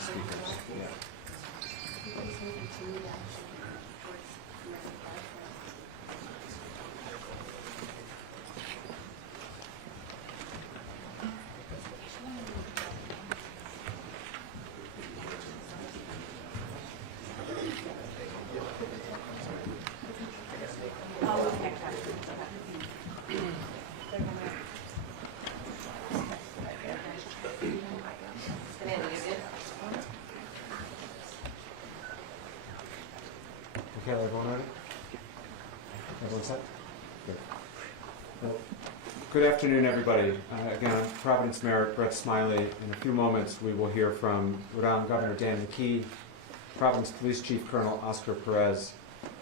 speakers. Yeah. Okay, everyone ready? Everyone set? Good. Well, good afternoon, everybody. Again, I'm Providence Mayor Brett Smiley. In a few moments, we will hear from Rhode Island Governor Dan McKee, Providence Police Chief Colonel Oscar Perez,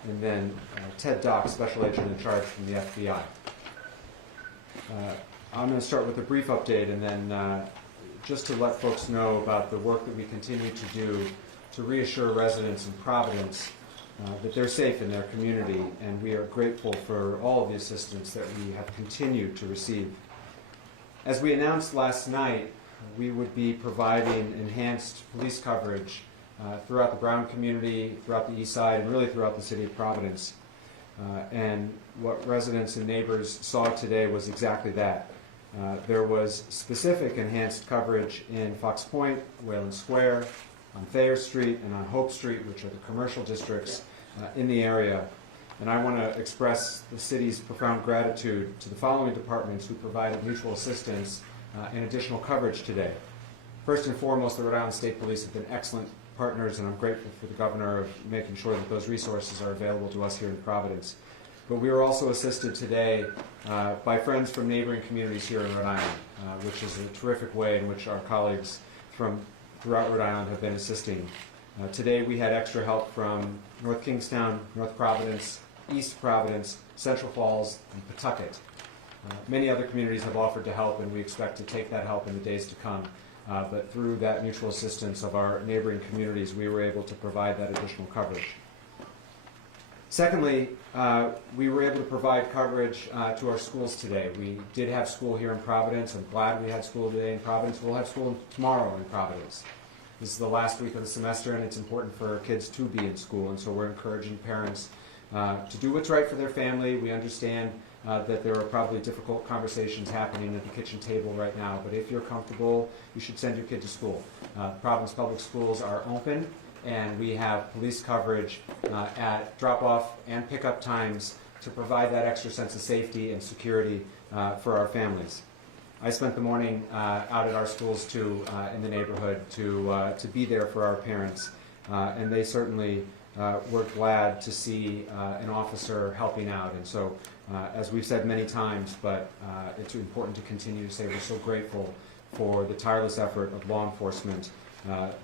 and then Ted Dock, Special Agent in Charge from the FBI. I'm going to start with a brief update, and then just to let folks know about the work that we continue to do to reassure residents in Providence that they're safe in their community, and we are grateful for all of the assistance that we have continued to receive. As we announced last night, we would be providing enhanced police coverage throughout the Brown community, throughout the East Side, and really throughout the city of Providence. And what residents and neighbors saw today was exactly that. There was specific enhanced coverage in Fox Point, Wayland Square, on Thayer Street, and on Hope Street, which are the commercial districts in the area. And I want to express the city's profound gratitude to the following departments who provided mutual assistance and additional coverage today. First and foremost, the Rhode Island State Police have been excellent partners, and I'm grateful for the governor of making sure that those resources are available to us here in Providence. But we were also assisted today by friends from neighboring communities here in Rhode Island, which is a terrific way in which our colleagues from throughout Rhode Island have been assisting. Today we had extra help from North Kingstown, North Providence, East Providence, Central Falls, and Pawtucket. Many other communities have offered to help, and we expect to take that help in the days to come. But through that mutual assistance of our neighboring communities, we were able to provide that additional coverage. Secondly, we were able to provide coverage to our schools today. We did have school here in Providence. I'm glad we had school today in Providence. We'll have school tomorrow in Providence. This is the last week of the semester, and it's important for kids to be in school, and so we're encouraging parents to do what's right for their family. We understand that there are probably difficult conversations happening at the kitchen table right now, but if you're comfortable, you should send your kid to school. Providence Public Schools are open, and we have police coverage at drop-off and pickup times to provide that extra sense of safety and security for our families. I spent the morning out at our schools too in the neighborhood to be there for our parents, and they certainly were glad to see an officer helping out. And so, as we've said many times, but it's important to continue to say we're so grateful for the tireless effort of law enforcement,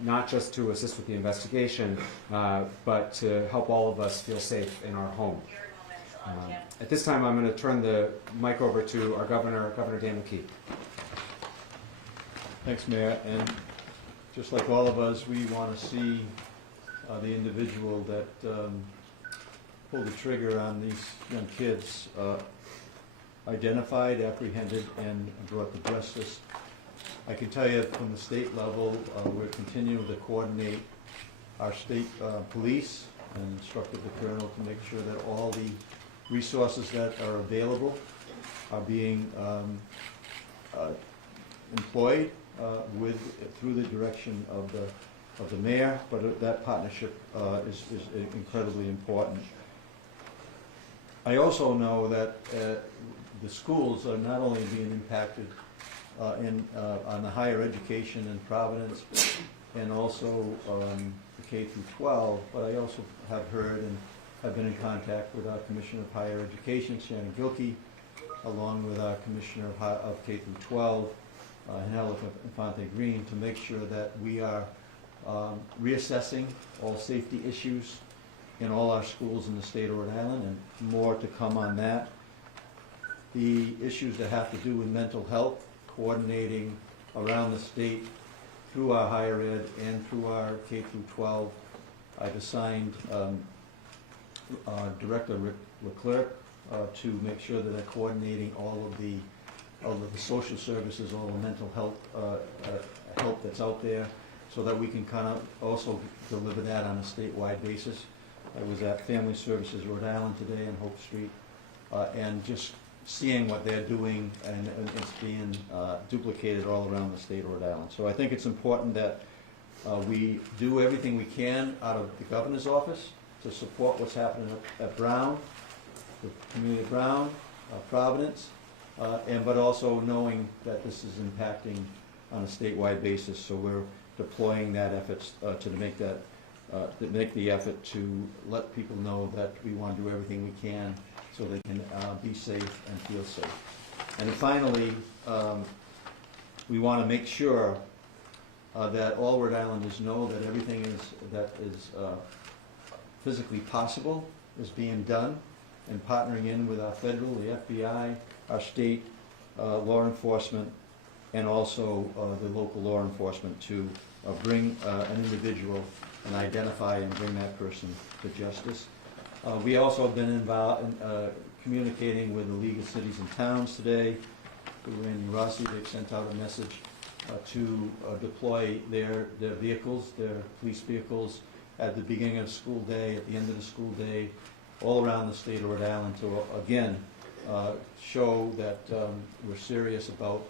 not just to assist with the investigation, but to help all of us feel safe in our home. At this time, I'm going to turn the mic over to our Governor Dan McKee. Thanks, Mayor. And just like all of us, we want to see the individual that pulled the trigger on these young kids identified, apprehended, and brought to justice. I can tell you from the state level, we're continuing to coordinate our state police and instructed the colonel to make sure that all the resources that are available are being employed through the direction of the mayor, but that partnership is incredibly important. I also know that the schools are not only being impacted on the higher education in Providence and also the K through 12, but I also have heard and have been in contact with our Commissioner of Higher Education, Shannon Gilkey, along with our Commissioner of K through 12, Hannah Infante Green, to make sure that we are reassessing all safety issues in all our schools in the state of Rhode Island, and more to come on that. The issues that have to do with mental health, coordinating around the state through our higher ed and through our K through 12. I've assigned Director Rick Leclerc to make sure that they're coordinating all of the social services, all the mental health help that's out there, so that we can kind of also deliver that on a statewide basis. I was at Family Services Rhode Island today on Hope Street, and just seeing what they're doing, and it's being duplicated all around the state of Rhode Island. So I think it's important that we do everything we can out of the governor's office to support what's happening at Brown, the community of Brown, Providence, but also knowing that this is impacting on a statewide basis. So we're deploying that efforts to make the effort to let people know that we want to do everything we can so they can be safe and feel safe. And finally, we want to make sure that all Rhode Islanders know that everything that is physically possible is being done, and partnering in with our federal, the FBI, our state law enforcement, and also the local law enforcement to bring an individual and identify and bring that person to justice. We also have been involved in communicating with the League of Cities and Towns today. Through Randy Rossi, they've sent out a message to deploy their vehicles, their police vehicles, at the beginning of the school day, at the end of the school day, all around the state of Rhode Island to, again, show that we're serious about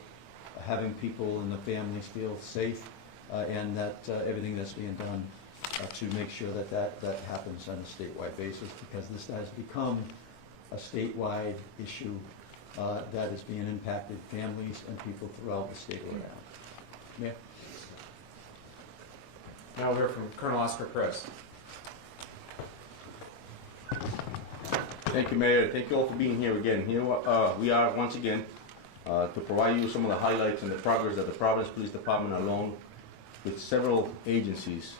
having people and the families feel safe, and that everything that's being done to make sure that happens on a statewide basis, because this has become a statewide issue that is being impacted families and people throughout the state of Rhode Island. Yeah. Now we'll hear from Colonel Oscar Chris. Thank you, Mayor. Thank you all for being here again. Here we are once again to provide you some of the highlights and the progress that the Providence Police Department, along with several agencies,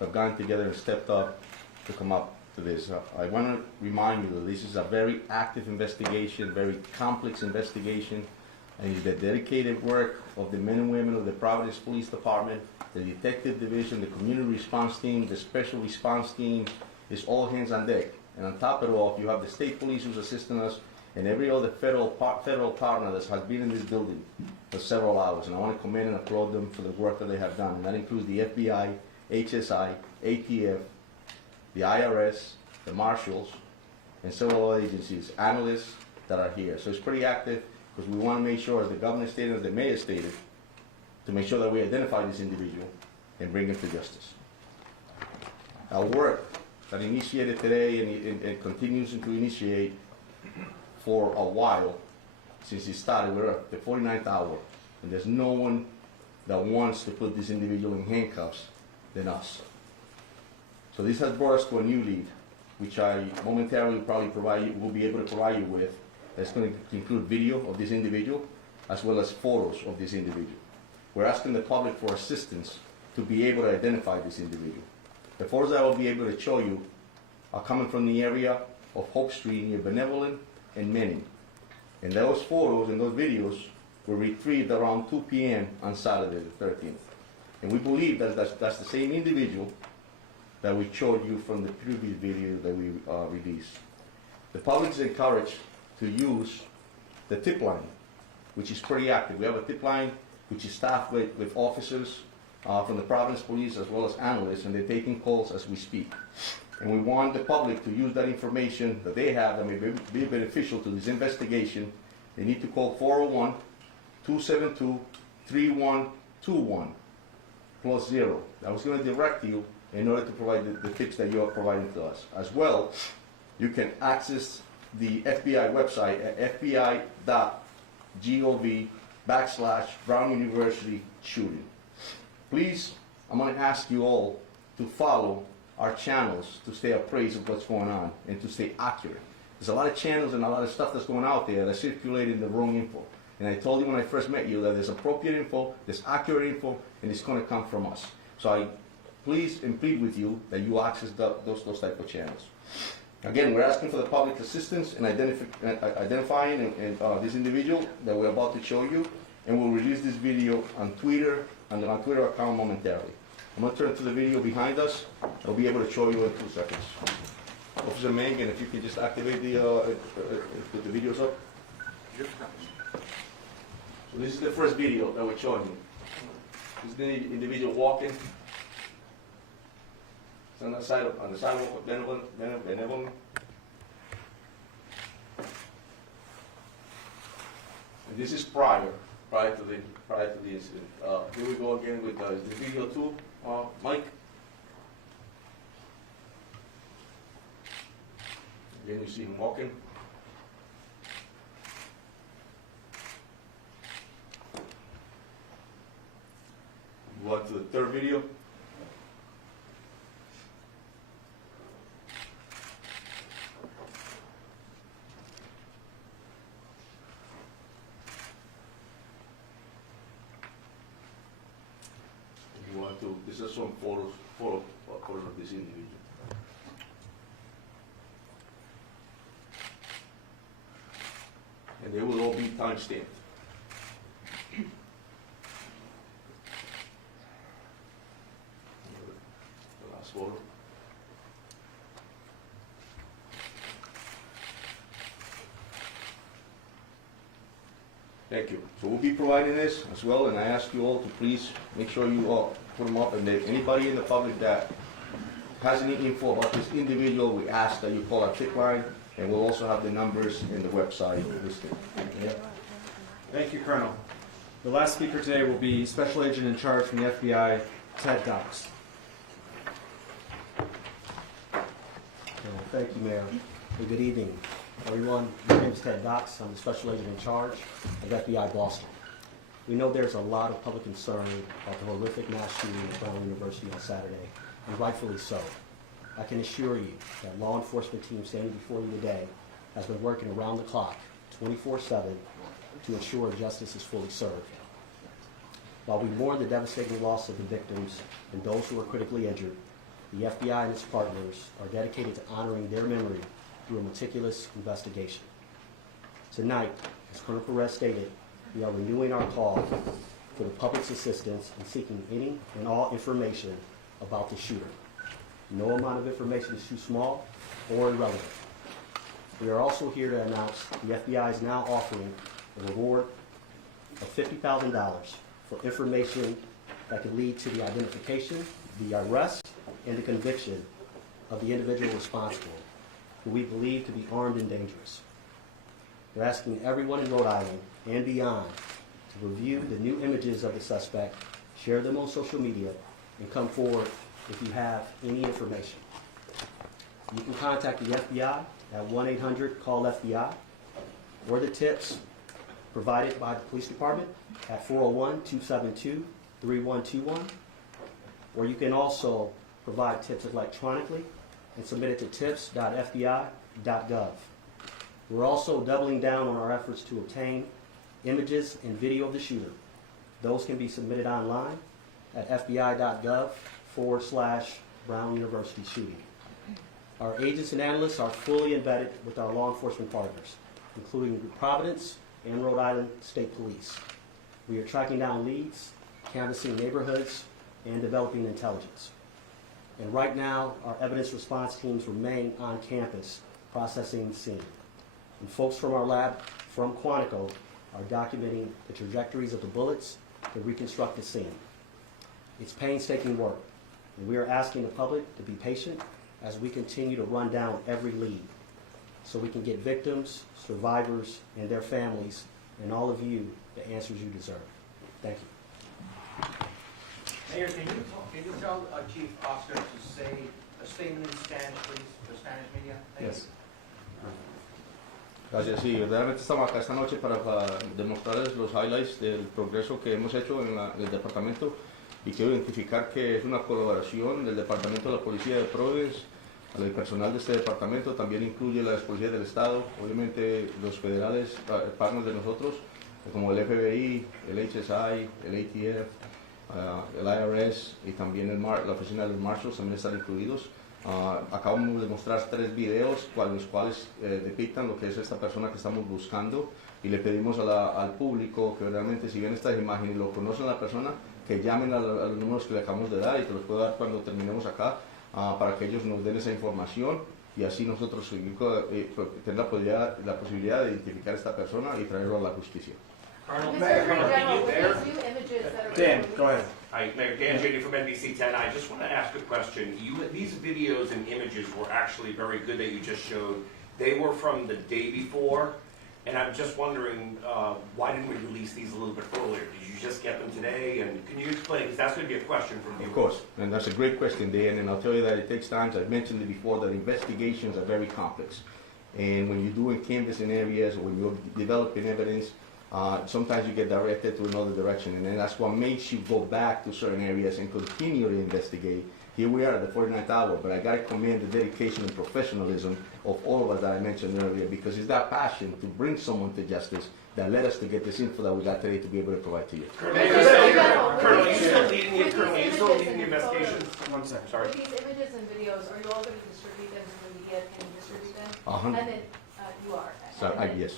have gotten together and stepped up to come up to this. I want to remind you that this is a very active investigation, very complex investigation, and the dedicated work of the men and women of the Providence Police Department, the Detective Division, the Community Response Team, the Special Response Team, is all hands on deck. And on top of it all, you have the state police who's assisting us, and every other federal partner that has been in this building for several hours. And I want to commend and applaud them for the work that they have done. And that includes the FBI, HSI, ATF, the IRS, the Marshals, and several other agencies, analysts that are here. So it's pretty active, because we want to make sure, as the governor stated, as the mayor stated, to make sure that we identify this individual and bring him to justice. Our work that initiated today and continues to initiate for a while, since it started, we're at the 49th hour, and there's no one that wants to put this individual in handcuffs than us. So this has brought us to a new lead, which I momentarily will be able to provide you with. That's going to include video of this individual, as well as photos of this individual. We're asking the public for assistance to be able to identify this individual. The photos that I will be able to show you are coming from the area of Hope Street near Benevolent and Manning. And those photos and those videos were retrieved around 2 p.m. on Saturday the 13th. And we believe that that's the same individual that we showed you from the previous video that we released. The public is encouraged to use the tip line, which is pretty active. We have a tip line which is staffed with officers from the Providence Police as well as analysts, and they're taking calls as we speak. And we want the public to use that information that they have that may be beneficial to this investigation. They need to call 401-272-3121 +0. I was going to direct you in order to provide the tips that you are providing to us. As well, you can access the FBI website at fbi.gov/Brown University shooting. Please, I'm going to ask you all to follow our channels to stay appraised of what's going on and to stay accurate. There's a lot of channels and a lot of stuff that's going out there that's circulating the wrong info. And I told you when I first met you that there's appropriate info, there's accurate info, and it's going to come from us. So I please and plead with you that you access those type of channels. Again, we're asking for the public assistance in identifying this individual that we're about to show you, and we'll release this video on Twitter, and on Twitter account momentarily. I'm going to turn to the video behind us. I'll be able to show you in 2 seconds. Officer Mangan, if you can just activate the videos up. So this is the first video that we're showing you. This is the individual walking It's on the sidewalk of Benevolent. And this is prior to the incident. Here we go again with the video too, Mike. Again, you see him walking. Go on to the third video. Go on to, this is some photos of this individual. And they will all be time-stamped. The last photo. Thank you. So we'll be providing this as well, and I ask you all to please make sure you all put them up, and that anybody in the public that has any info about this individual, we ask that you call our tip line, and we'll also have the numbers in the website listed. Yeah. Thank you, Colonel. The last speaker today will be Special Agent in Charge from the FBI, Ted Dox. Thank you, Mayor. Well, good evening, everyone. My name is Ted Dox. I'm the Special Agent in Charge of FBI Boston. We know there's a lot of public concern about the horrific mass shooting at Brown University on Saturday, and rightfully so. I can assure you that law enforcement team standing before you today has been working around the clock, 24/7, to ensure justice is fully served. While we mourn the devastating loss of the victims and those who are critically injured, the FBI and its partners are dedicated to honoring their memory through a meticulous investigation. Tonight, as Colonel Perez stated, we are renewing our call for the public's assistance in seeking any and all information about the shooter. No amount of information is too small or irrelevant. We are also here to announce the FBI is now offering a reward of $50,000 for information that could lead to the identification, the arrest, and the conviction of the individual responsible, who we believe to be armed and dangerous. We're asking everyone in Rhode Island and beyond to review the new images of the suspect, share them on social media, and come forward if you have any information. You can contact the FBI at 1-800-CALL-FBI or the tips provided by the police department at 401-272-3121, or you can also provide tips electronically and submit it to tips.fbi.gov. We're also doubling down on our efforts to obtain images and video of the shooter. Those can be submitted online at fbi.gov/Brown University shooting. Our agents and analysts are fully embedded with our law enforcement partners, including Providence and Rhode Island State Police. We are tracking down leads, canvassing neighborhoods, and developing intelligence. And right now, our evidence response teams remain on campus processing the scene. And folks from our lab from Quantico are documenting the trajectories of the bullets to reconstruct the scene. It's painstaking work, and we are asking the public to be patient as we continue to run down every lead so we can get victims, survivors, and their families, and all of you the answers you deserve. Thank you. Mayor, can you tell Chief Oscar to say a statement in Spanish, please, for Spanish media? Thank Yes. Gracias, sí, verdaderamente estamos acá esta noche para demostrarles los highlights del progreso que hemos hecho en el departamento, y quiero identificar que es una colaboración del Departamento de la Policía de Providence, el personal de este departamento, también incluye la Policía del Estado, obviamente los federales, partners de nosotros, como el FBI, el HSI, el ATF, el IRS y también la Oficina de los Marshals también están incluidos. Acabamos de mostrar 3 videos los cuales depictan lo que es esta persona que estamos buscando, y le pedimos al público que realmente, si ven estas imágenes y lo conocen a la persona, que llamen a los números que le acabamos de dar, y que los puedo dar cuando terminemos acá, para que ellos nos den esa información, y así nosotros tener la posibilidad de identificar a esta persona y traerlo a la justicia. Colonel, Mr. Colonel, can you Colonel, bear? please view images that are Dan, go ahead. Hi, Mayor Dan Jady from NBC 10. I just want to ask a question. These videos and images were actually very good that you just showed. They were from the day before, and I'm just wondering, why didn't we release these a little bit earlier? Did you just get them today? And can you explain? Because that's going to be a question from you. Of course, and that's a great question, Dan, and I'll tell you that it takes time. I've mentioned it before that investigations are very complex. And when you're doing canvassing areas or when you're developing evidence, sometimes you get directed to another direction, and then that's what makes you go back to certain areas and continue to investigate. Here we are at the 49th hour, but I got to commend the dedication and professionalism of all of us that I mentioned earlier, because it's that passion to bring someone to justice that led us to get this info that we got today to be able to provide to you. Colonel, are you still leading the investigation? One second. Sorry. With these images and videos, are you all going to distribute them so the media can distribute them? 100. And then, you are. So, And then, yes.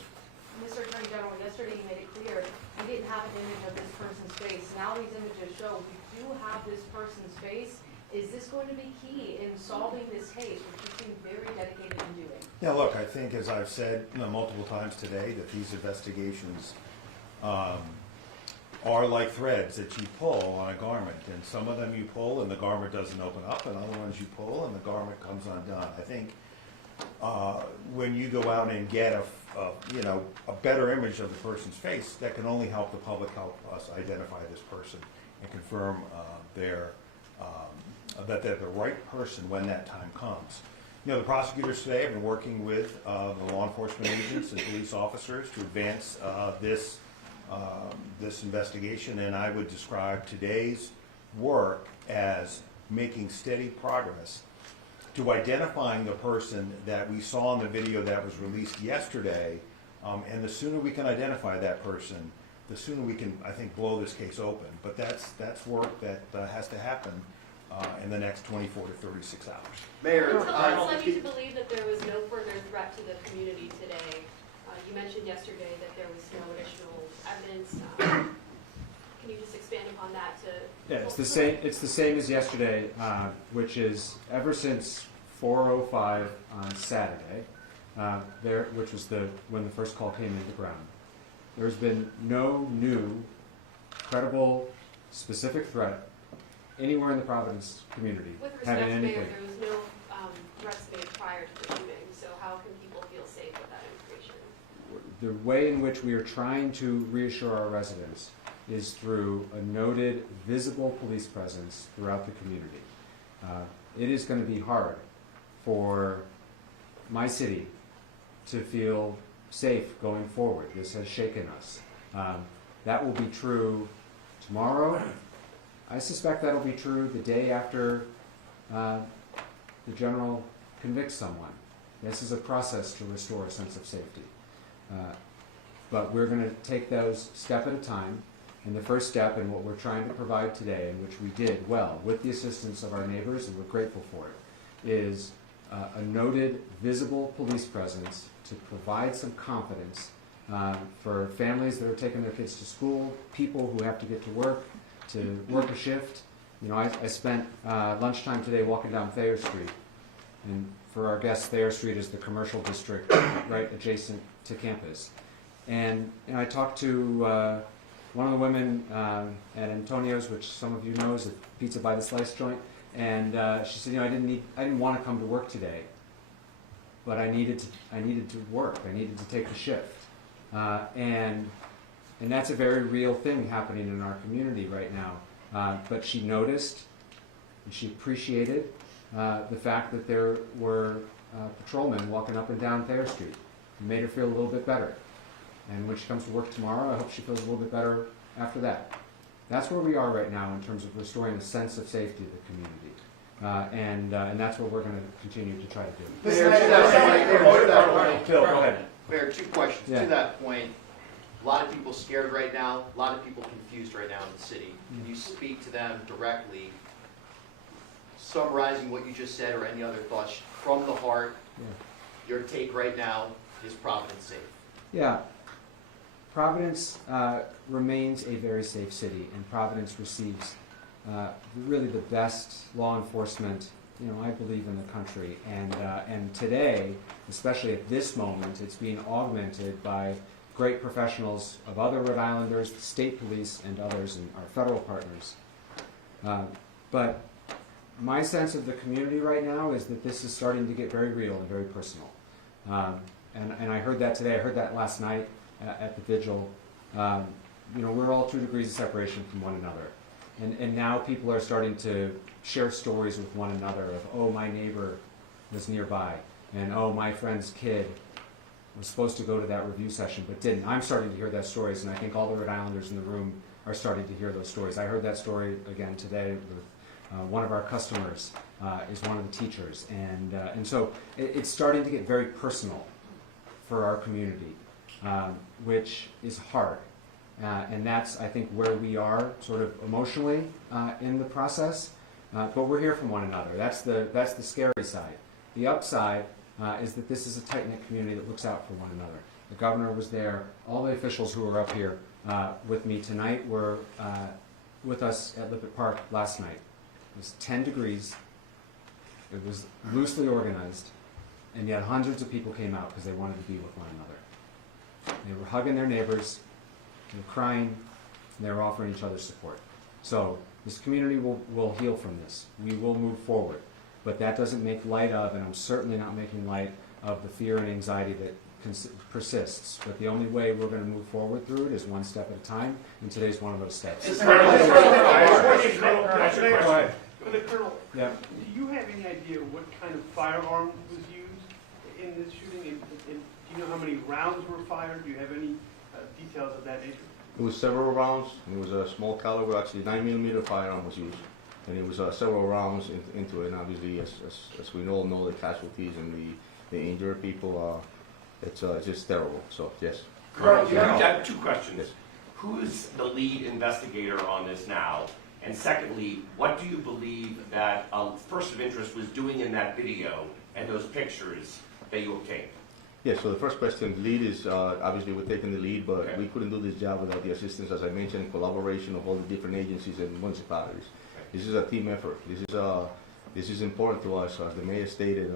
Mr. Attorney General, yesterday you made it clear you didn't have an image of this person's face. Now these images show we do have this person's face. Is this going to be key in solving this case, which you seem very dedicated in doing? Yeah, look, I think, as I've said multiple times today, that these investigations are like threads that you pull on a garment, and some of them you pull and the garment doesn't open up, and other ones you pull and the garment comes undone. I think when you go out and get a better image of the person's face, that can only help the public, help us identify this person and confirm that they're the right person when that time comes. The prosecutors today have been working with the law enforcement agents and police officers to advance this investigation, and I would describe today's work as making steady progress to identifying the person that we saw in the video that was released yesterday, and the sooner we can identify that person, the sooner we can, I think, blow this case open. But that's work that has to happen in the next 24 to 36 hours. Mayor, What led you to believe that there was no further threat to the community today? You mentioned yesterday that there was no additional evidence. Can you just expand upon that to? Yeah, it's the same. It's the same as yesterday, which is ever since 4:05 on Saturday, which was when the first call came into ground. There's been no new, credible, specific threat anywhere in the Providence community. With respect, having Mayor, anything. there was no threats made prior to the shooting, so how can people feel safe with that information? The way in which we are trying to reassure our residents is through a noted, visible police presence throughout the community. It is going to be hard for my city to feel safe going forward. This has shaken us. That will be true tomorrow. I suspect that'll be true the day after the general convicts someone. This is a process to restore a sense of safety. But we're going to take those step at a time. And the first step in what we're trying to provide today, and which we did well with the assistance of our neighbors, and we're grateful for it, is a noted, visible police presence to provide some confidence for families that are taking their kids to school, people who have to get to work a shift. I spent lunchtime today walking down Thayer Street, and for our guests, Thayer Street is the commercial district right adjacent to campus. And I talked to one of the women at Antonio's, which some of you know is a pizza by the slice joint, and she said, I didn't want to come to work today, but I needed to work. I needed to take the shift, and that's a very real thing happening in our community right now. But she noticed, and she appreciated the fact that there were patrolmen walking up and down Thayer Street. It made her feel a little bit better. And when she comes to work tomorrow, I hope she feels a little bit better after that. That's where we are right now in terms of restoring a sense of safety to the community. And that's what we're going to continue to try to do. Mayor, to that point, Phil, go ahead. Mayor, 2 questions. Yeah. To that point, a lot of people scared right now, a lot of people confused right now in the city. Can you speak to them directly, summarizing what you just said or any other thoughts from the heart? Yeah. Your take right now, is Providence safe? Yeah. Providence remains a very safe city, and Providence receives really the best law enforcement, I believe, in the country. And today, especially at this moment, it's being augmented by great professionals of other Rhode Islanders, the state police, and others, and our federal partners. But my sense of the community right now is that this is starting to get very real and very personal. And I heard that today. I heard that last night at the vigil. We're all 2 degrees of separation from one another. And now people are starting to share stories with one another of, oh, my neighbor was nearby, and oh, my friend's kid was supposed to go to that review session but didn't. I'm starting to hear those stories, and I think all the Rhode Islanders in the room are starting to hear those stories. I heard that story again today with one of our customers is one of the teachers, and so it's starting to get very personal for our community, which is hard. And that's, I think, where we are sort of emotionally in the process. But we're here from one another. That's the scary side. The upside is that this is a tight-knit community that looks out for one another. The governor was there. All the officials who were up here with me tonight were with us at Lippert Park last night. It was 10 degrees. It was loosely organized. And yet hundreds of people came out because they wanted to be with one another. They were hugging their neighbors. They were crying, and they were offering each other support. So this community will heal from this. We will move forward. But that doesn't make light of, and I'm certainly not making light of, the fear and anxiety that persists. But the only way we're going to move forward through it is one step at a time, and today's one of those steps. For the Colonel, Yeah. do you have any idea what kind of firearm was used in this shooting? And do you know how many rounds were fired? Do you have any details of that nature? It was several rounds. It was a small caliber, actually 9mm firearm was used, and it was several rounds into it. And obviously, as we all know, the casualties and the injured people, it's just terrible. So yes. Colonel, I have 2 questions. Yes. Who is the lead investigator on this now? And secondly, what do you believe that a person of interest was doing in that video and those pictures that you obtained? Yeah, so the first question, the lead is, obviously we're taking the lead, but Okay. we couldn't do this job without the assistance, as I mentioned, and collaboration of all the different agencies and municipalities. Okay. This is a team effort. This is important to us. As the mayor stated,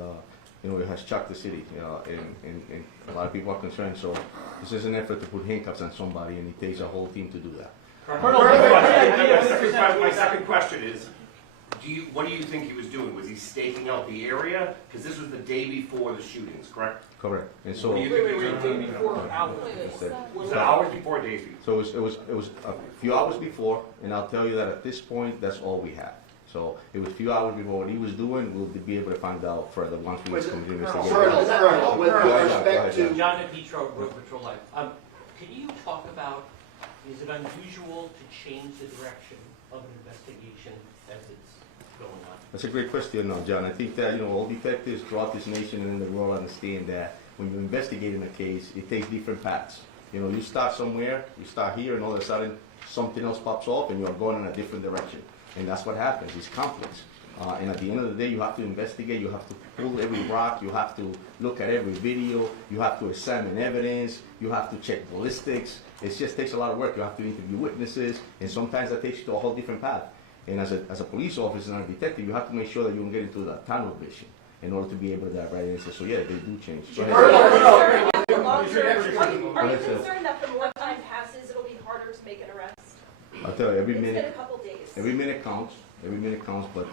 it has shocked the city, and a lot of people are concerned. So this is an effort to put handcuffs on somebody, and it takes a whole team to do that. My second question is, what do you think he was doing? Was he staking out the area? Because this was the day before the shootings, correct? Correct. And so, What do you think he was doing? Was it hours before or days before? so it was a few hours before, and I'll tell you that at this point, that's all we have. So it was a few hours before what he was doing. We'll be able to find out further once we come to investigate. Colonel, with respect to, John DePietro, Road Patrol Life. Can you talk about, is it unusual to change the direction of an investigation as it's going on? That's a great question, John. I think that all detectives throughout this nation and in the world understand that when you're investigating a case, it takes different paths. You start somewhere, you start here, and all of a sudden something else pops off, and you're going in a different direction. And that's what happens. It's complex. And at the end of the day, you have to investigate. You have to pull every rock. You have to look at every video. You have to examine evidence. You have to check ballistics. It just takes a lot of work. You have to interview witnesses, and sometimes that takes you to a whole different path. And as a police officer and a detective, you have to make sure that you don't get into that tunnel vision in order to be able to have right answer. So yeah, they do change. Go ahead. Are you concerned that the more time passes, it'll be harder to make an arrest? I'll tell you, every It's been a minute, couple days. every minute counts. Every minute counts, but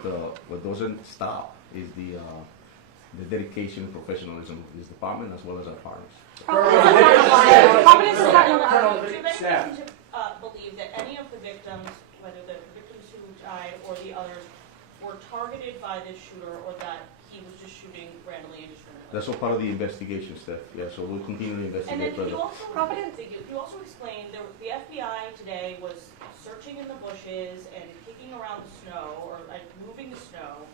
what doesn't stop is the dedication and professionalism of this department as well as our partners. Do you have any reason to believe that any of the victims, whether the victims who died or the others, were targeted by this shooter, or that he was just shooting randomly and indiscriminately? That's all part of the investigation, Steph. Yeah, so we'll continue to And then investigate can further. you also explain, the FBI today was searching in the bushes and kicking around the snow, or like moving the snow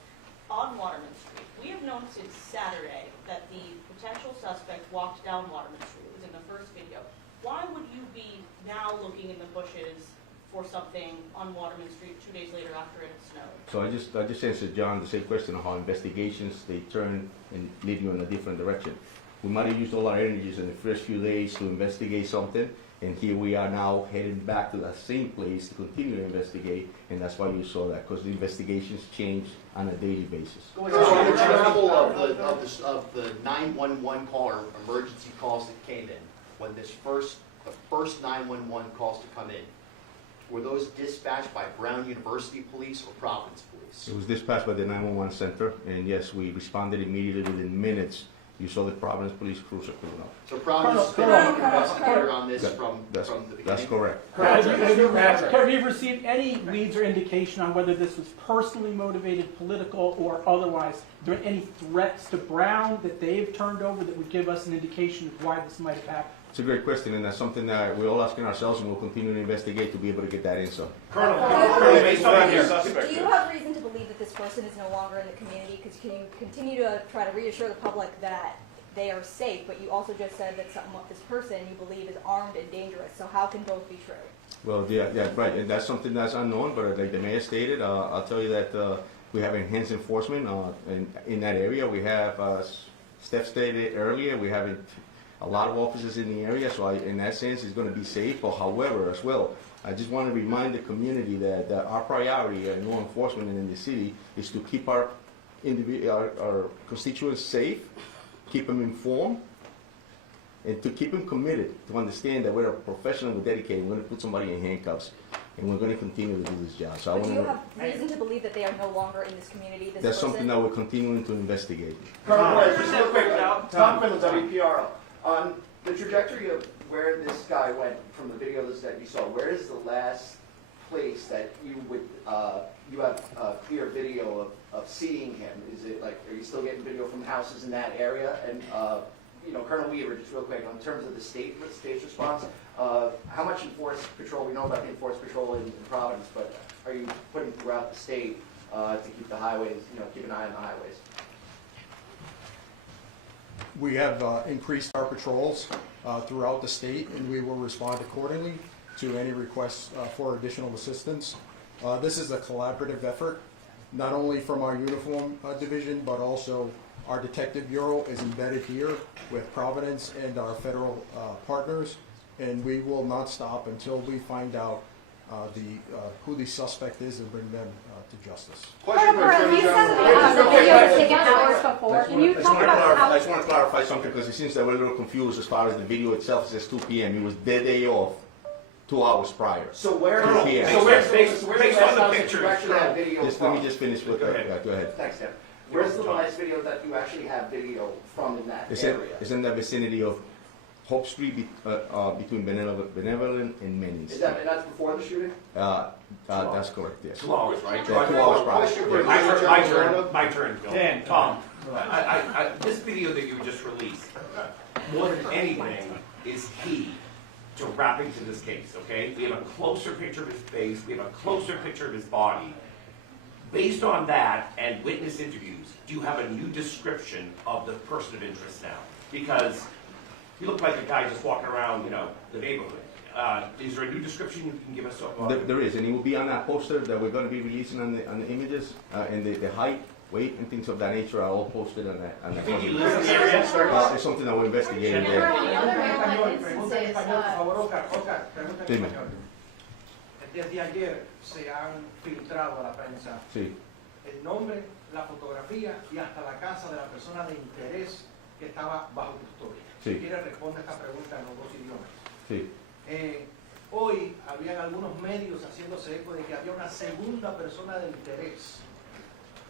on Waterman Street. We have known since Saturday that the potential suspect walked down Waterman Street. It was in the first video. Why would you be now looking in the bushes for something on Waterman Street 2 days later after it had snowed? So I just answered John the same question of how investigations, they turn and lead you in a different direction. We might have used all our energies in the first few days to investigate something, and here we are now heading back to that same place to continue to investigate, and that's why you saw that, because the investigations change on a daily basis. so the travel of the 911 call or emergency calls that came in, when the first 911 calls to come in, were those dispatched by Brown University Police or Providence Police? It was dispatched by the 911 center, and yes, we responded immediately within minutes. You saw the Providence Police cruiser pulling up. So Providence has been an investigator on this from the beginning? That's correct. Have you received any leads or indication on whether this was personally motivated, political, or otherwise? Are there any threats to Brown that they've turned over that would give us an indication of why this might have happened? It's a great question, and that's something that we're all asking ourselves, and we'll continue to investigate to be able to get that answer. Colonel, based on your Do you have reason to believe that this person is no longer in the community? Because can you continue to try to reassure the public that they are safe, but you also just said that this person you believe is armed and dangerous, so how can both be true? Well, yeah, right, and that's something that's unknown, but like the mayor stated, I'll tell you that we have enhanced enforcement in that area. We have, Steph stated earlier, we have a lot of officers in the area, so in that sense, it's going to be safe. But however, as well, I just want to remind the community that our priority in law enforcement and in the city is to keep our constituents safe, keep them informed, and to keep them committed, to understand that we're a professional, we're dedicated, we're going to put somebody in handcuffs, and we're going to continue to do this job. So but do you have reason to believe that they are no longer in this community, this that's person? something that we're continuing to investigate. Colonel, just real quick now. Tom Quinlan, WPRO. On the trajectory of where this guy went from the videos that you saw, where is the last place that you would you have a clear video of seeing him? Is it like, are you still getting video from houses in that area? And you know, Colonel Weaver, just real quick, in terms of the state's response, how much enforced patrol? We know about the enforced patrol in Providence, but are you putting throughout the state to keep the highways, you know, keep an eye on the highways? We have increased our patrols throughout the state, and we will respond accordingly to any requests for additional assistance. This is a collaborative effort, not only from our uniform division, but also our detective bureau is embedded here with Providence and our federal partners, and we will not stop until we find out who the suspect is and bring them to justice. You said the video was taken hours before. Can you talk about how? I just want to clarify something because it seems that we're a little confused as far as the video itself says 2 p.m. It was their day off 2 hours prior. So where? So based on the pictures, actually have video let me just finish with that. Go ahead. Thanks, Tim. Where's the last video that you actually have video from in that area? It's in the vicinity of Hope Street between Benevolent and Main Street. And that's before the shooting? That's correct, yes. 2 hours, right? Yeah, 2 hours prior. My turn, Bill. Dan. Tom, this video that you just released, more than anything, is key to wrapping to this case, okay? We have a closer picture of his face, we have a closer picture of his body. Based on that and witness interviews, do you have a new description of the person of interest now? Because you look like a guy just walking around, you know, the neighborhood. Is there a new description you can give us of? There is, and it will be on that poster that we're going to be releasing on the images, and the height, weight, and things of that nature are all posted on that. I think he lives in the area. It's something that we're investigating there. Dime. Desde ayer se han filtrado a la prensa Sí. el nombre, la fotografía y hasta la casa de la persona de interés que estaba bajo custodia. Sí. Si quiere responde esta pregunta en los dos idiomas. Sí. Hoy habían algunos medios haciéndose eco de que había una segunda persona de interés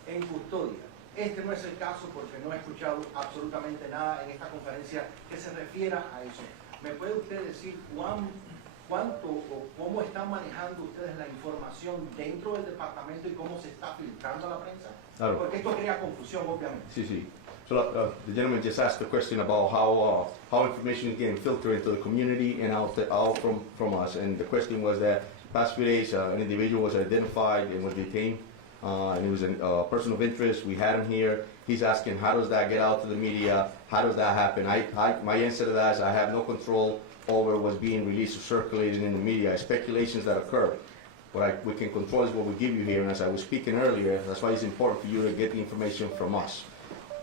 en custodia. Este no es el caso porque no he escuchado absolutamente nada en esta conferencia que se refiera a eso. ¿Me puede usted decir cuánto o cómo están manejando ustedes la información dentro del departamento y cómo se está filtrando a la prensa? Claro. Porque esto crea confusión, obviamente. Sí, sí. So the gentleman just asked the question about how information is getting filtered into the community and out from us. And the question was that past few days an individual was identified and was detained. And he was a person of interest. We had him here. He's asking, how does that get out to the media? How does that happen? My answer to that is I have no control over what's being released or circulated in the media. Speculations that occur. What we can control is what we give you here. And as I was speaking earlier, that's why it's important for you to get the information from us.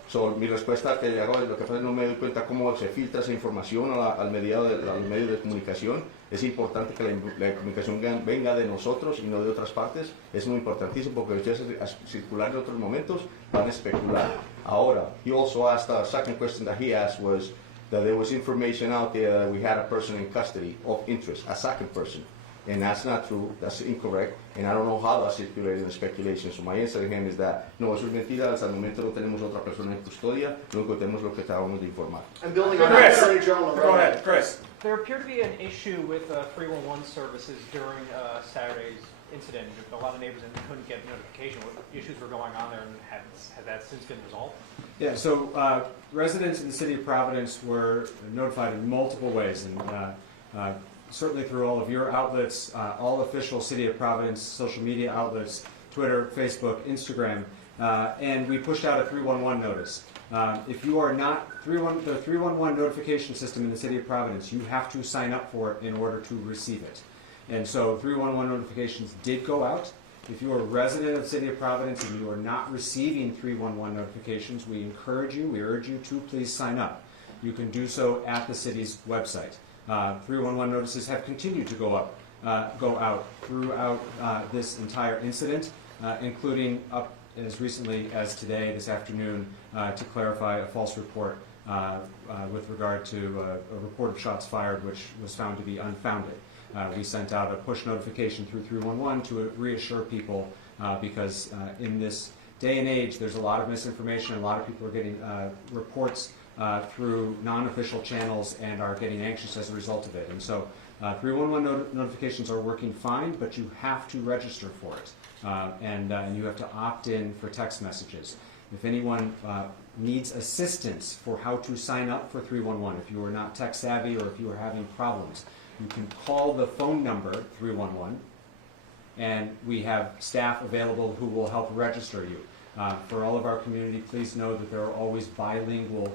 So, mi respuesta que le hago es lo que pasa es que no me doy cuenta cómo se filtra esa información al medio de comunicación. Es importante que la comunicación venga de nosotros y no de otras partes. Es muy importantísimo porque ustedes a circular en otros momentos van a especular. Ahora, he also asked, a second question that he asked was that there was information out there that we had a person in custody of interest, a second person. And that's not true, that's incorrect, and I don't know how that's circulating the speculation. So my answer to him is that, no, eso es mentira, hasta el momento no tenemos otra persona en custodia, lo único que tenemos es lo que acabamos de informar. And building on that, Attorney General, Go ahead, Chris. There appeared to be an issue with 311 services during Saturday's incident. A lot of neighbors couldn't get notification. What issues were going on there, and has that since been resolved? Yeah, so residents in the city of Providence were notified in multiple ways, and certainly through all of your outlets, all official City of Providence social media outlets, Twitter, Facebook, Instagram, and we pushed out a 311 notice. If you are not, the 311 notification system in the City of Providence, you have to sign up for it in order to receive it. And so 311 notifications did go out. If you are a resident of the City of Providence and you are not receiving 311 notifications, we urge you to please sign up. You can do so at the city's website. 311 notices have continued to go out throughout this entire incident, including up as recently as today, this afternoon, to clarify a false report with regard to a report of shots fired, which was found to be unfounded. We sent out a push notification through 311 to reassure people because in this day and age, there's a lot of misinformation. A lot of people are getting reports through non-official channels and are getting anxious as a result of it. And so 311 notifications are working fine, but you have to register for it. And you have to opt in for text messages. If anyone needs assistance for how to sign up for 311, if you are not tech savvy or if you are having problems, you can call the phone number 311, and we have staff available who will help register you. For all of our community, please know that there are always bilingual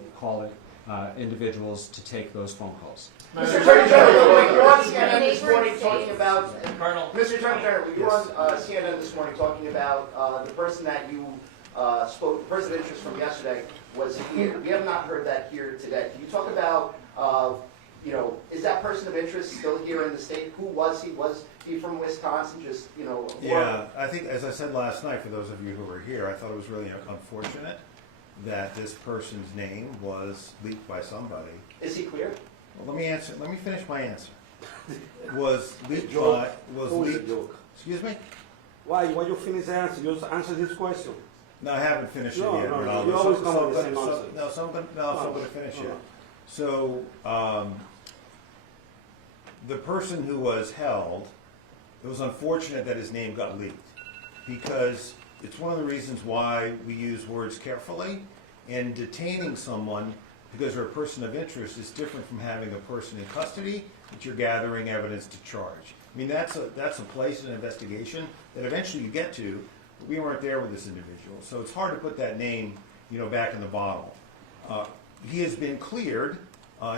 individuals to take those phone calls. Mr. Attorney General, you were on CNN this morning talking about, Colonel. Mr. Attorney General, you were on CNN this morning talking about the person that you spoke, the person of interest from yesterday was here. We have not heard that here today. Can you talk about, is that person of interest still here in the state? Who was he? Was he from Wisconsin? Just, Yeah, I think, as I said last night, for those of you who were here, I thought it was really unfortunate that this person's name was leaked by somebody. Is he clear? Well, let me finish my answer. Was leaked by, excuse me? Why you finish the answer? You just answer this question. No, I haven't finished it No, yet. no, Ronaldo. you always come up with the same So- answer. No, somebody finish it. So, the person who was held, it was unfortunate that his name got leaked because it's one of the reasons why we use words carefully, and detaining someone because they're a person of interest is different from having a person in custody that you're gathering evidence to charge. I mean, that's a place in an investigation that eventually you get to, but we weren't there with this individual. So it's hard to put that name, back in the bottle. He has been cleared.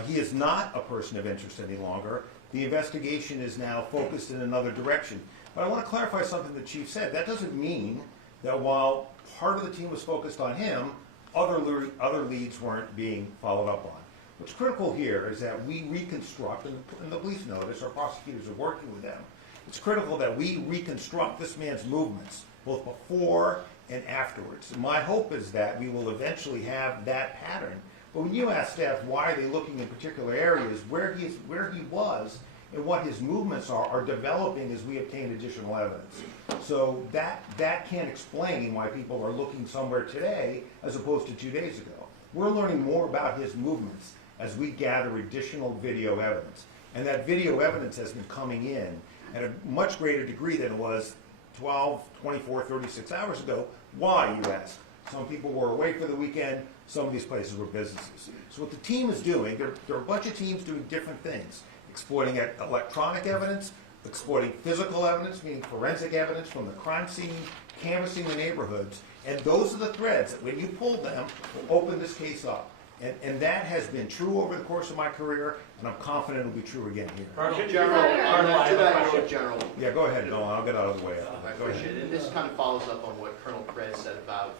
He is not a person of interest any longer. The investigation is now focused in another direction. But I want to clarify something the chief said. That doesn't mean that while part of the team was focused on him, other leads weren't being followed up on. What's critical here is that we reconstruct, and the police know this, our prosecutors are working with them. It's critical that we reconstruct this man's movements, both before and afterwards. And my hope is that we will eventually have that pattern. But when you ask staff why are they looking in particular areas, where he was and what his movements are developing as we obtain additional evidence. So that can't explain why people are looking somewhere today as opposed to 2 days ago. We're learning more about his movements as we gather additional video evidence. And that video evidence has been coming in at a much greater degree than it was 12, 24, 36 hours ago. Why, you ask? Some people were away for the weekend. Some of these places were businesses. So what the team is doing, there are a bunch of teams doing different things. Exploiting electronic evidence, exploiting physical evidence, meaning forensic evidence from the crime scene, canvassing the neighborhoods. And those are the threads that when you pull them, will open this case up. And that has been true over the course of my career, and I'm confident it'll be true again here. General, to that note, General. Yeah, go ahead, Nolan. I'll get out of the way. I appreciate it. And this kind of follows up on what Colonel Craig said about,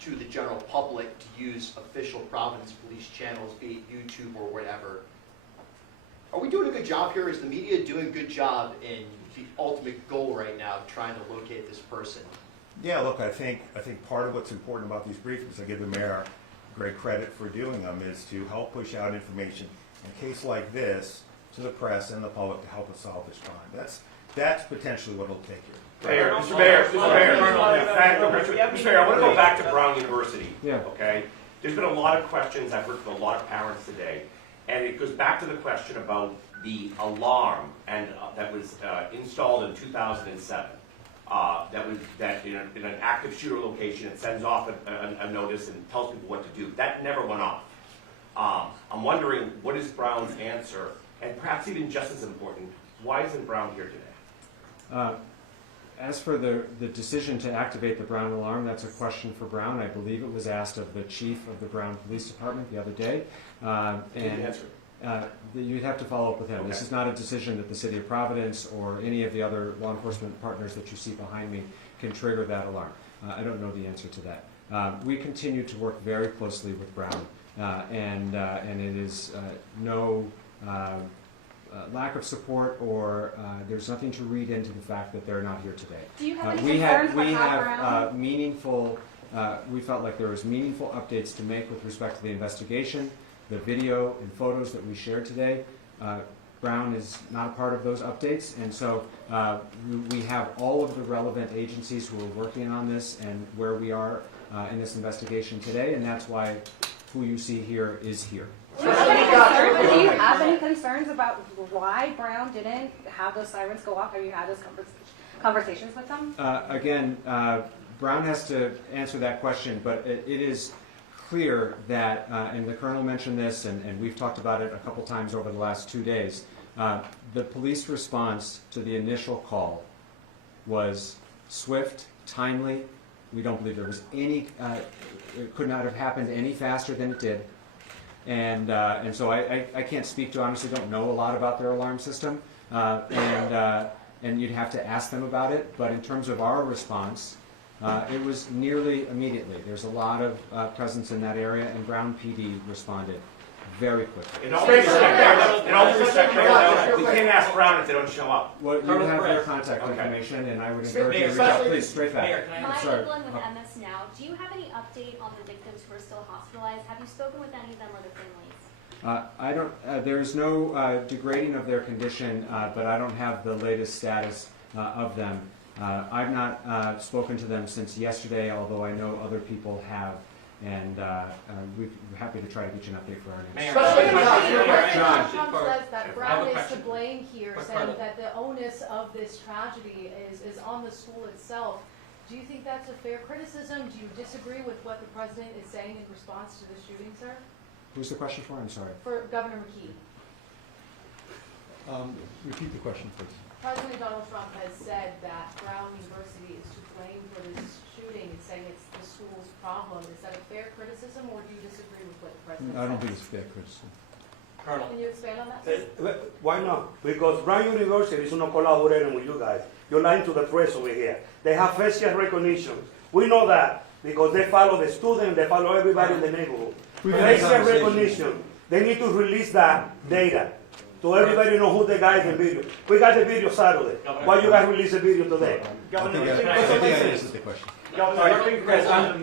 to the general public to use official Providence police channels, be it YouTube or whatever. Are we doing a good job here? Is the media doing a good job in the ultimate goal right now of trying to locate this person? Yeah, look, I think part of what's important about these briefings, I give the mayor great credit for doing them, is to help push out information. In a case like this, to the press and the public to help us solve this crime. That's potentially what it'll take here. Mayor, Mr. Mayor, I want to go back to Brown University. Yeah. Okay? There's been a lot of questions I've heard from a lot of parents today, and it goes back to the question about the alarm and that was installed in 2007. That in an active shooter location, it sends off a notice and tells people what to do. That never went off. I'm wondering, what is Brown's answer? And perhaps even just as important, why isn't Brown here today? As for the decision to activate the Brown alarm, that's a question for Brown. I believe it was asked of the chief of the Brown Police Department the other day. Can you answer it? You'd have to follow up with him. Okay. This is not a decision that the City of Providence or any of the other law enforcement partners that you see behind me can trigger that alarm. I don't know the answer to that. We continue to work very closely with Brown, and it is no lack of support or there's nothing to read into the fact that they're not here today. Do you have any we concerns have about Brown? meaningful. We felt like there was meaningful updates to make with respect to the investigation, the video and photos that we shared today. Brown is not a part of those updates, and so we have all of the relevant agencies who are working on this and where we are in this investigation today, and that's why who you see here is here. Do you have any concerns about why Brown didn't have those sirens go off? Have you had those conversations with them? Again, Brown has to answer that question, but it is clear that, and the Colonel mentioned this, and we've talked about it a couple times over the last 2 days, the police response to the initial call was swift, timely. We don't believe there was any, it could not have happened any faster than it did. And so I can't speak to, honestly don't know a lot about their alarm system, and you'd have to ask them about it. But in terms of our response, it was nearly immediately. There's a lot of presence in that area, and Brown PD responded very quickly. In all due respect, we can't ask Brown if they don't show up. Well, you have their contact information, and I would encourage you to reach out. Please, straight back. Maya Evelyn with MS Now. Do you have any update on the victims who are still hospitalized? Have you spoken with any of them or their families? I don't. There's no degrading of their condition, but I don't have the latest status of them. I've not spoken to them since yesterday, although I know other people have, and we're happy to try to get you an update for our next. John. Trump says that Brown is to blame here, saying that the onus of this tragedy is on the school itself. Do you think that's a fair criticism? Do you disagree with what the president is saying in response to the shooting, sir? Who's the question for? I'm sorry. For Governor McKee. Repeat the question, please. President Donald Trump has said that Brown University is to blame for this shooting and saying it's the school's problem. Is that a fair criticism, or do you disagree with what the president says? I don't think it's fair criticism. Colonel. Can you expand on that, please? Why not? Because Brown University is not collaborating with you guys. You're lying to the press over here. They have facial recognition. We know that because they follow the students, they follow everybody in the neighborhood. Facial recognition. They need to release that data so everybody know who the guy is in video. We got the video Saturday. Why you guys release the video today? I think that answers the question.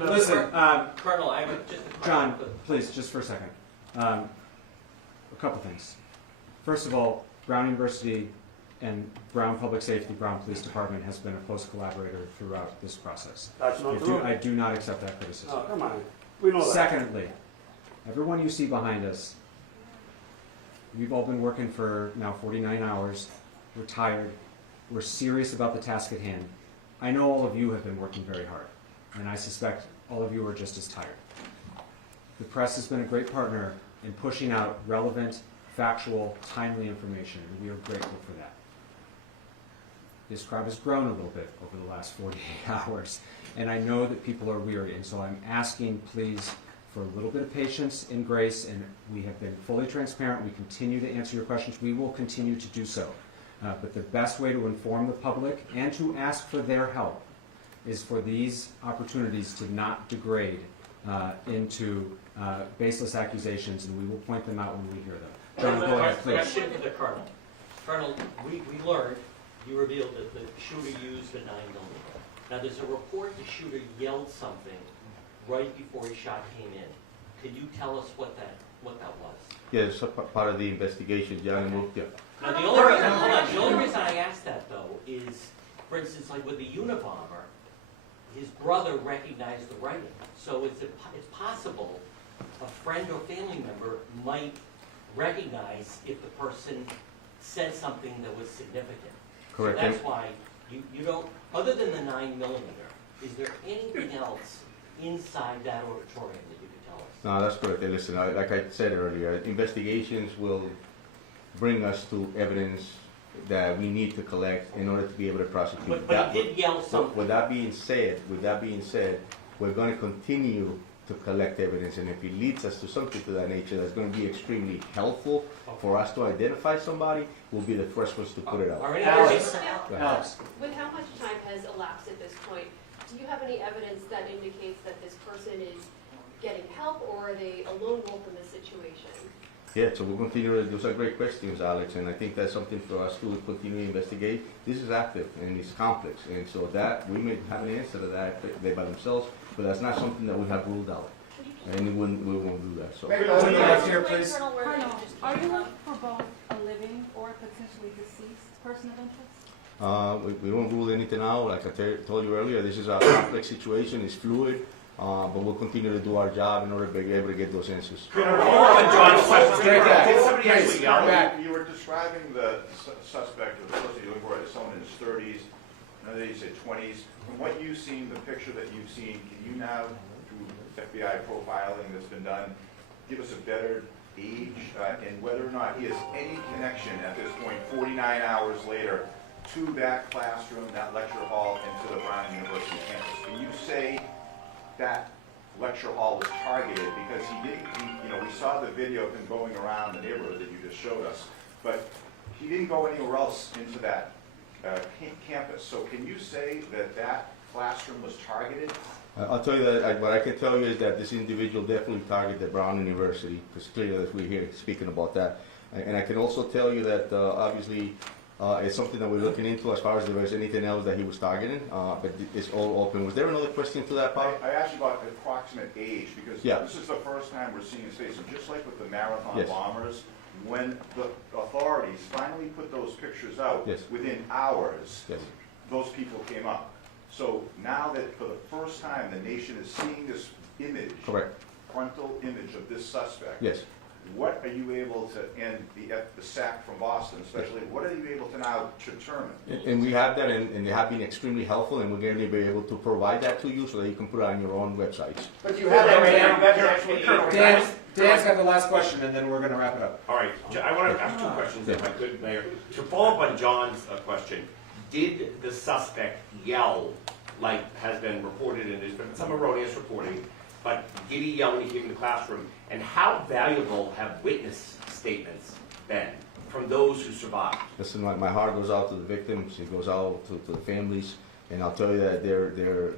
Listen, Colonel, I would just... John, please, just for a second. A couple things. First of all, Brown University and Brown Public Safety, Brown Police Department has been a close collaborator throughout this process. That's not true. I do not accept that criticism. Oh, come on. We know that. Secondly, everyone you see behind us, we've all been working for now 49 hours. We're tired. We're serious about the task at hand. I know all of you have been working very hard, and I suspect all of you are just as tired. The press has been a great partner in pushing out relevant, factual, timely information, and we are grateful for that. This crowd has grown a little bit over the last 48 hours, and I know that people are weary, and so I'm asking, please, for a little bit of patience and grace, and we have been fully transparent. We continue to answer your questions. We will continue to do so. But the best way to inform the public and to ask for their help is for these opportunities to not degrade into baseless accusations, and we will point them out when we hear them. John, go ahead, please. Question to the Colonel. Colonel, we learned, you revealed that the shooter used a 9mm. Now there's a report the shooter yelled something right before his shot came in. Can you tell us what that was? Yes, part of the investigation, yeah, and we'll, yeah. Now, the only reason, hold on, the only reason I asked that though is, for instance, like with the Unabomber, his brother recognized the writing. So it's possible a friend or family member might recognize if the person said something that was significant. Correct. So that's why you don't, other than the 9mm, is there anything else inside that auditorium that you could tell us? No, that's correct. Hey, listen, like I said earlier, investigations will bring us to evidence that we need to collect in order to be able to prosecute. But he did yell something. With that being said, we're going to continue to collect evidence, and if it leads us to something to that nature that's going to be extremely helpful for us to identify somebody, we'll be the first ones to put it out. Alex. With how much time has elapsed at this point, do you have any evidence that indicates that this person is getting help, or are they a lone wolf in this situation? Yeah, so we'll continue. Those are great questions, Alex, and I think that's something for us to continue to investigate. This is active and it's complex, and so that we may have an answer to that if they by themselves, but that's not something that we have ruled out, and we won't do that. So. Here, please. Are you looking for both a living or a potentially deceased person of interest? We don't rule anything out. Like I told you earlier, this is a complex situation. It's fluid. But we'll continue to do our job in order to be able to get those answers. Did somebody actually yell? You were describing the suspect, or the person you're looking for, as someone in his 30s, another you said 20s. From what you've seen, the picture that you've seen, can you now, through FBI profiling that's been done, give us a better age and whether or not he has any connection at this point, 49 hours later, to that classroom, that lecture hall, and to the Brown University campus? Can you say that lecture hall was targeted? Because we saw the video of him going around the neighborhood that you just showed us, but he didn't go anywhere else into that campus. So can you say that that classroom was targeted? I'll tell you that what I can tell you is that this individual definitely targeted Brown University, because clearly that we're here speaking about that. And I can also tell you that obviously it's something that we're looking into as far as if there's anything else that he was targeting, but it's all open. Was there another question to that, Bob? I asked you about the approximate age, because this is the first time we're seeing his face. And just like with the marathon bombers, when the authorities finally put those pictures out, within hours, those people came up. So now that for the first time the nation is seeing this image, frontal image of this suspect, what are you able to, and the SAC from Boston especially, what are you able to now determine? And we have that, and they have been extremely helpful, and we're going to be able to provide that to you so that you can put it on your own websites. But you have that right now. Dan's got the last question, and then we're going to wrap it up. All right, I want to ask two questions if I could, Mayor. To follow up on John's question, did the suspect yell, like has been reported, and there's been some erroneous reporting, but did he yell when he came in the classroom? And how valuable have witness statements been from those who survived? Listen, my heart goes out to the victims, it goes out to the families, and I'll tell you that their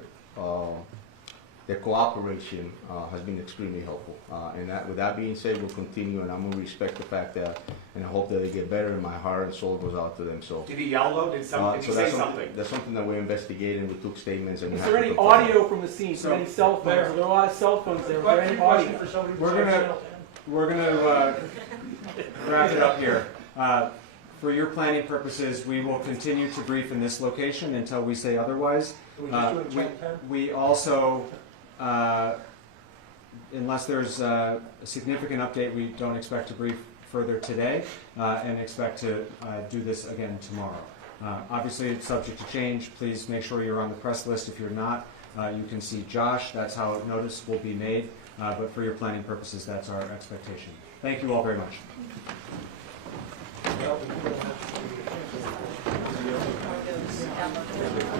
cooperation has been extremely helpful. And with that being said, we'll continue, and I'm going to respect the fact that, and I hope that they get better, and my heart and soul goes out to them. So. Did he yell though? Did he say something? That's something that we're investigating. We took statements. And is there any audio from the scene? So any cell phones? There are a lot of cell phones there. Is there any audio? We're gonna wrap it up here. For your planning purposes, we will continue to brief in this location until we say otherwise. We also, unless there's a significant update, we don't expect to brief further today and expect to do this again tomorrow. Obviously, it's subject to change. Please make sure you're on the press list. If you're not, you can see Josh. That's how notice will be made. But for your planning purposes, that's our expectation. Thank you all very much.